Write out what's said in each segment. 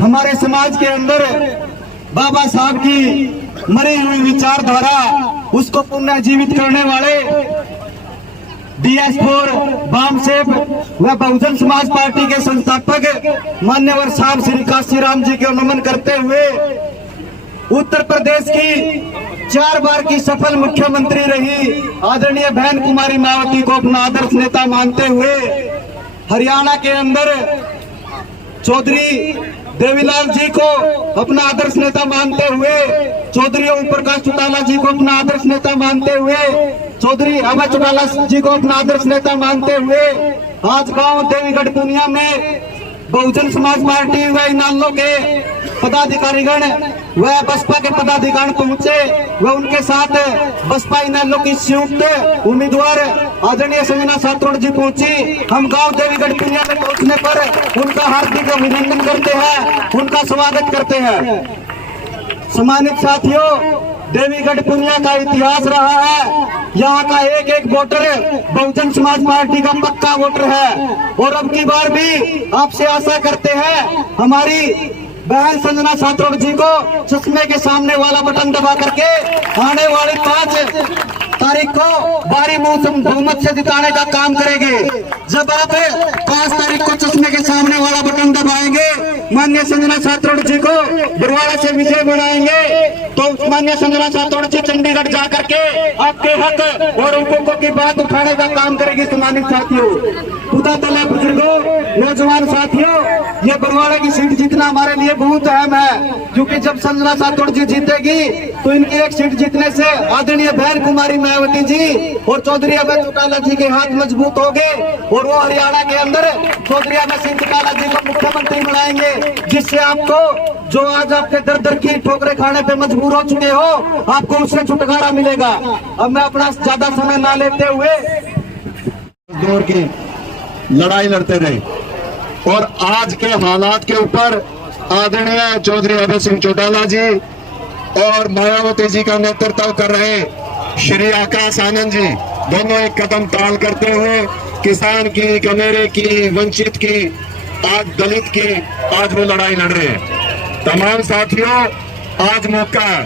हमारे समाज के अंदर बाबा साहब की मरी हुई विचारधारा उसको पुनर्जीवित करने वाले DS4 बामसेप व बहुजन समाज पार्टी के संस्थापक मान्यवर साहब श्री काशीराम जी को नमन करते हुए उत्तर प्रदेश की 4 बार की सफल मुख्यमंत्री रही आदरणीय बहन कुमारी मायावती को अपना आदर्श नेता मानते हुए हरियाणा के अंदर चौधरी देवीलाल जी को अपना आदर्श नेता मानते हुए, चौधरी ओम प्रकाश चौटाला जी को अपना आदर्श नेता मानते हुए, चौधरी अभय चौटाला जी को अपना आदर्श नेता मानते हुए आज गांव देवीगढ़ पुनिया में बहुजन समाज पार्टी व इनालों के पदाधिकारीगण व बसपा के पदाधिकारी पहुंचे व उनके साथ बसपा इनालों की संयुक्त उम्मीदवार आदरणीय संजना सातोड़ जी पहुंची। हम गांव देवीगढ़ पुनिया में पहुंचने पर उनका हार्दिक अभिनंदन करते हैं, उनका स्वागत करते हैं। सम्मानित साथियों, देवीगढ़ पुनिया का इतिहास रहा है, यहाँ का एक एक वोटर बहुजन समाज पार्टी का पक्का वोटर है और अब की बार भी आपसे आशा करते हैं हमारी बहन संजना सातोड़ जी को चश्मे के सामने वाला बटन दबा करके आने वाली 5 तारीख को भारी बहुमत से जिताने का काम करेंगे। जब आप 5 तारीख को चश्मे के सामने वाला बटन दबाएंगे, माननीय संजना सातोड़ जी को बरवाड़ा से विजय बनाएंगे, तो माननीय संजना सातोड़ जी चंडीगढ़ जा करके आपके हक और हुकूकों की बात उठाने का काम करेगी। सम्मानित साथियों, खुदा तला बुजुर्गों, नौजवान साथियों, ये बरवाड़ा की सीट जीतना हमारे लिए बहुत अहम है, क्योंकि जब संजना सातोड़ जी जीतेगी तो इनकी एक सीट जीतने से आदरणीय बहन कुमारी मायावती जी और चौधरी अभय चौटाला जी के हाथ मजबूत हो गए और वो हरियाणा के अंदर चौधरी अभय सिंह चौटाला जी को मुख्यमंत्री बनाएंगे, जिससे आपको जो आज आपके दर दर की ठोकरें खाने पे मजबूर हो चुके हो, आपको उससे छुटकारा मिलेगा। अब मैं अपना ज्यादा समय ना लेते हुए दौर की लड़ाई लड़ते रहे और आज के हालात के ऊपर आदरणीय चौधरी अभय सिंह चौटाला जी और मायावती जी का नेतृत्व कर रहे श्री आकाश आनंद जी दोनों एक कदम ताल करते हुए किसान की, कमेरे की, वंचित की, आज दलित की आज वो लड़ाई लड़ रहे हैं। तमाम साथियों, आज मौका है,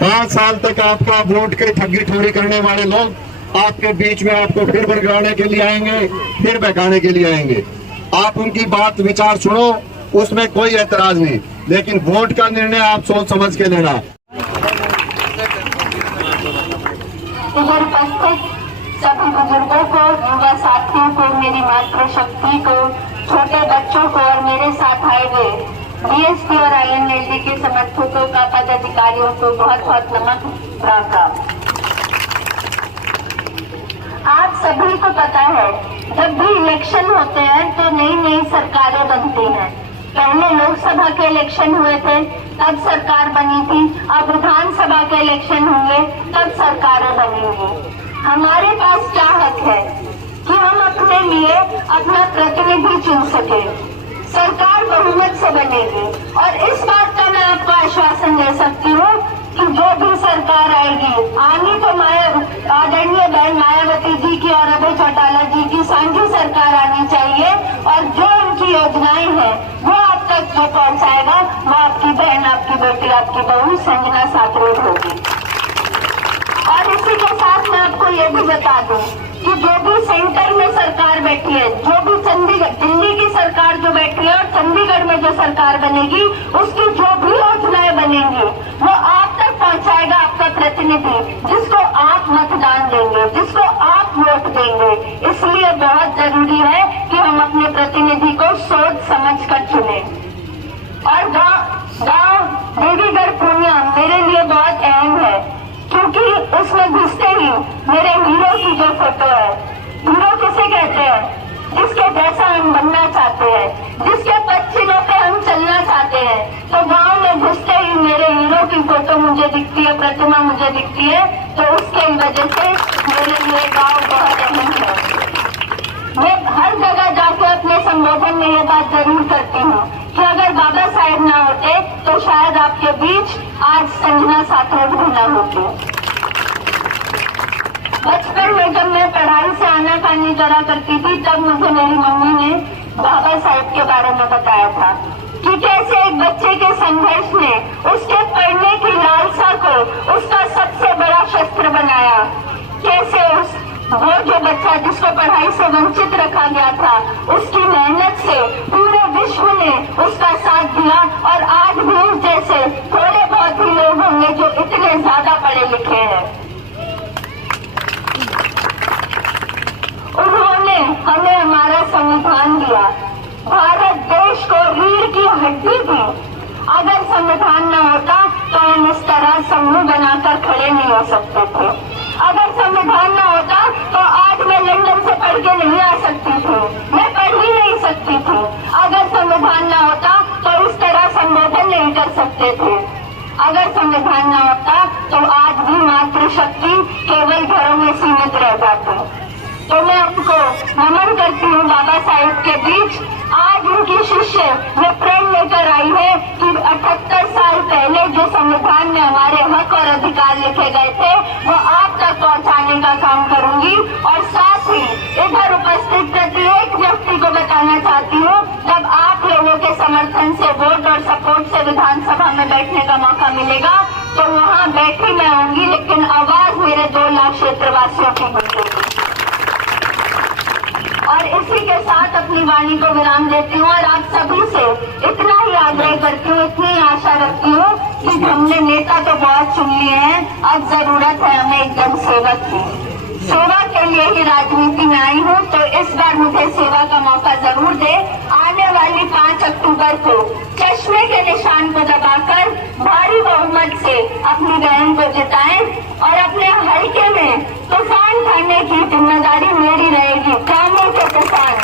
5 साल तक आपका वोट के ठगी ठोरी करने वाले लोग आपके बीच में आपको फिर भड़काने के लिए आएंगे, फिर बहकाने के लिए आएंगे। आप उनकी बात विचार सुनो, उसमें कोई एतराज नहीं, लेकिन वोट का निर्णय आप सोच समझ के लेना। इधर उपस्थित सभी बुजुर्गों को, युवा साथियों को, मेरी मातृशक्ति को, छोटे बच्चों को और मेरे साथ आए हुए BSP और INLD के समर्थकों का, पदाधिकारियों को बहुत बहुत नमन प्राप्त। आप सभी को पता है, जब भी इलेक्शन होते हैं तो नई नई सरकारें बनती हैं। पहले लोकसभा के इलेक्शन हुए थे, तब सरकार बनी थी, अब विधानसभा के इलेक्शन होंगे, तब सरकारें बनेंगी। हमारे पास क्या हक है कि हम अपने लिए अपना प्रतिनिधि चुन सके। सरकार बहुमत से बनेगी और इस बात का मैं आपको आश्वासन दे सकती हूँ कि जो भी सरकार आएगी तो आदरणीय बहन मायावती जी की और अभय चौटाला जी की साझी सरकार आनी चाहिए और जो उनकी योजनाएं हैं वो आप तक जो पहुंचाएगा वो आपकी बहन, आपकी बेटी, आपकी बहू संजना सातोड़ होगी। और इसी के साथ मैं आपको ये भी बता दूं कि जो भी सेंटर में सरकार बैठी है, जो भी दिल्ली की सरकार जो बैठी है और चंडीगढ़ में जो सरकार बनेगी, उसकी जो भी योजनाएं बनेंगी वो आप तक पहुंचाएगा आपका प्रतिनिधि, जिसको आप मतदान देंगे, जिसको आप वोट देंगे। इसलिए बहुत जरूरी है कि हम अपने प्रतिनिधि को सोच समझ कर चुने। और गाँव देवीगढ़ पुनिया मेरे लिए बहुत अहम है, क्योंकि उसमें घुसते ही मेरे हीरो की जो फोटो है, हीरो किसे कहते हैं? जिसके जैसा हम बनना चाहते हैं, जिसके पद चिन्हों पे हम चलना चाहते हैं। तो गांव में घुसते ही मेरे हीरो की फोटो मुझे दिखती है, प्रतिमा मुझे दिखती है, तो उसके वजह से मेरे लिए गांव बहुत अहम है। मैं हर जगह जाके अपने संबोधन में ये बात जरूर करती हूँ कि अगर बाबा साहेब ना होते तो शायद आपके बीच आज संजना साथरोड भी ना होती। बचपन में जब मैं पढ़ाई से आनाकानी करा करती थी तब मुझे मेरी मम्मी ने बाबा साहेब के बारे में बताया था कि कैसे एक बच्चे के संघर्ष ने उसके पढ़ने की लालसा को उसका सबसे बड़ा शस्त्र बनाया। कैसे वो जो बच्चा जिसको पढ़ाई से वंचित रखा गया था उसकी मेहनत से पूरे विश्व ने उसका साथ दिया और आज भी उस जैसे थोड़े बहुत ही लोग होंगे जो इतने ज्यादा पढ़े लिखे हैं। उन्होंने हमें हमारा संविधान दिया, भारत देश को रीढ़ की हड्डी दी। अगर संविधान न होता तो हम इस तरह समूह बनाकर खड़े नहीं हो सकते थे। अगर संविधान न होता तो आज मैं लंदन से पढ़ के नहीं आ सकती थी, मैं पढ़ ही नहीं सकती थी। अगर संविधान न होता तो इस तरह संबोधन नहीं कर सकते थे। अगर संविधान न होता तो आज भी मातृशक्ति केवल घरों में सीमित रह जाती। तो मैं उनको नमन करती हूँ बाबा साहेब के बीच। आज उनकी शिष्य ये प्रण लेकर आई है कि 78 साल पहले जो संविधान में हमारे हक और अधिकार लिखे गए थे वो आप तक पहुंचाने का काम करूंगी। और साथ ही इधर उपस्थित प्रत्येक व्यक्ति को बताना चाहती हूँ, जब आप लोगों के समर्थन से, वोट और सपोर्ट से विधानसभा में बैठने का मौका मिलेगा तो वहाँ बैठी मैं होंगी, लेकिन आवाज मेरे 2 लाख क्षेत्रवासियों की गूंजेगी। और इसी के साथ अपनी वाणी को विराम देती हूँ और आप सभी से इतना ही आग्रह करती हूँ, इतनी आशा रखती हूँ कि हमने नेता तो बहुत चुन लिए हैं, अब जरूरत है हमें एक जन सेवक की। सेवा के लिए ही राजनीति में आई हूँ, तो इस बार मुझे सेवा का मौका जरूर दे। आने वाली 5 अक्टूबर को चश्मे के निशान को दबाकर भारी बहुमत से अपनी बहन को जिताएं और अपने हल्के में तूफान खाने की जिम्मेदारी मेरी रहेगी। कामों के तूफान